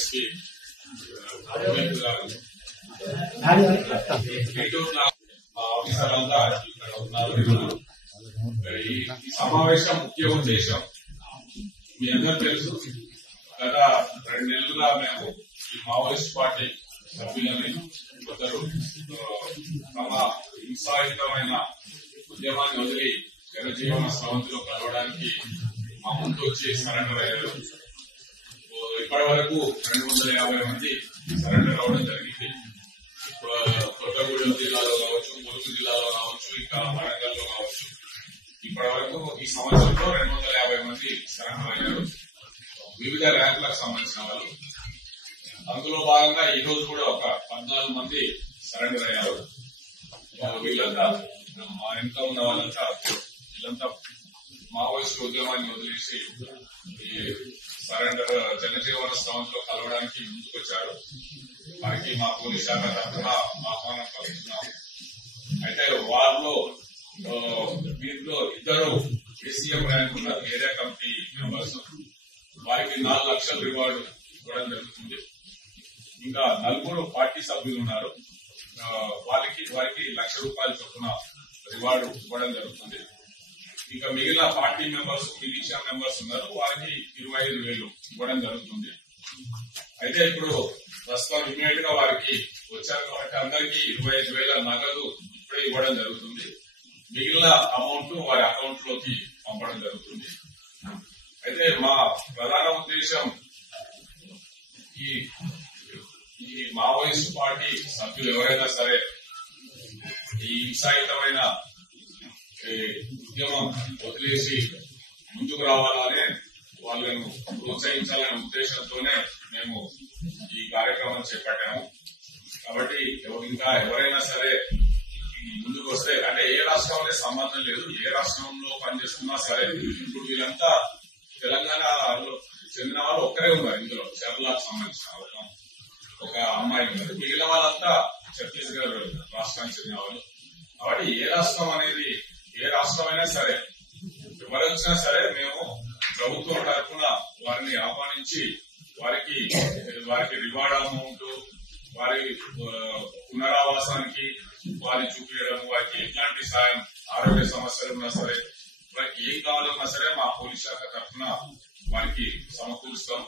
SP officer అంతా ఇక్కడ ఉన్నారు. ఈ సమావేశం ముఖ్య ఉద్దేశం మీ అందరూ తెలుసు. గత 2 నెలలుగా మేము ఈ మావోయిస్ట్ పార్టీ సభ్యులని కొందరు తమ హింసాయుతమైన ఉద్యమాన్ని వదిలి జనజీవన స్రవంతిలో కలవడానికి మా ముందు వచ్చి సరెండర్ అయ్యారు. ఇప్పటి వరకు 250 మంది సరెండర్ అవ్వడం జరిగింది. కొత్తగూడెం జిల్లాలో కావచ్చు, ములుగు జిల్లాలో కావచ్చు, ఇంకా వరంగల్లో కావచ్చు. ఇప్పటి వరకు ఈ సంవత్సరంలో 250 మంది సరెండర్ అయ్యారు, వివిధ ర్యాంకులకు సంబంధించిన వాళ్ళు. అందులో భాగంగా ఈ రోజు కూడా ఒక 14 మంది సరెండర్ అయ్యారు. వీళ్ళంతా మా వెనుక ఉన్న వాళ్ళంతా వీళ్ళంతా మావోయిస్టు ఉద్యమాన్ని వదిలేసి ఈ సరెండర్ జనజీవన స్రవంతిలో కలవడానికి ముందుకొచ్చారు. వారికి మా పోలీస్ శాఖ తరఫున ఆహ్వానం పలుకుతున్నాము. అయితే వారిలో వీరిలో 2 ఏసీఎం ర్యాంక్ ఉన్న ఏరియా కమిటీ మెంబర్స్, వారికి 4 లక్షల రివార్డు ఇవ్వడం జరుగుతుంది. ఇంకా 4 పార్టీ సభ్యులు ఉన్నారు, వారికి ₹1,00,000 చొప్పున రివార్డు ఇవ్వడం జరుగుతుంది. ఇంకా మిగిలిన పార్టీ మెంబర్స్, మిలిషియా మెంబర్స్ ఉన్నారు, వారికి 25,000 ఇవ్వడం జరుగుతుంది. అయితే ఇప్పుడు ప్రస్తుతం ఇమీడియట్ గా వారికి వచ్చారు కాబట్టి అందరికీ 25,000 నగదు ఇప్పుడే ఇవ్వడం జరుగుతుంది. మిగిలిన అమౌంట్ వారి అకౌంట్ లోకి పంపడం జరుగుతుంది. అయితే మా ప్రధాన ఉద్దేశం ఈ మావోయిస్ట్ పార్టీ సభ్యులు ఎవరైనా సరే ఈ హింసాయుతమైన ఉద్యమం వదిలేసి ముందుకు రావాలనే వాళ్ళను ప్రోత్సహించాలనే ఉద్దేశంతోనే మేము ఈ కార్యక్రమం చేపట్టాము. కాబట్టి ఇంకా ఎవరైనా సరే ముందుకు వస్తే, అంటే ఏ రాష్ట్రంలో సంబంధం లేదు, ఏ రాష్ట్రంలో పనిచేస్తున్నా సరే. ఇప్పుడు వీళ్ళంతా తెలంగాణలో చెందిన వాళ్ళు ఒక్కరే ఉన్నారు. ఇందులో చర్లకు సంబంధించిన ఒక అమ్మాయి ఉన్నారు, మిగిలిన వాళ్ళంతా ఛత్తీస్గఢ్ రాష్ట్రానికి చెందిన వాళ్ళు. కాబట్టి ఏ రాష్ట్రమైనా సరే, ఎవరు వచ్చినా సరే మేము ప్రభుత్వం తరఫున వారిని ఆహ్వానించి వారికి రివార్డ్ అమౌంట్, వారి పునరావాసానికి వారిని చూపించడం, వారికి ఎట్లాంటి సాయం, ఆరోగ్య సమస్యలు ఉన్నా సరే, వారికి ఏం కావాలన్నా సరే మా పోలీస్ శాఖ తరఫున వారికి సమకూరుస్తాం.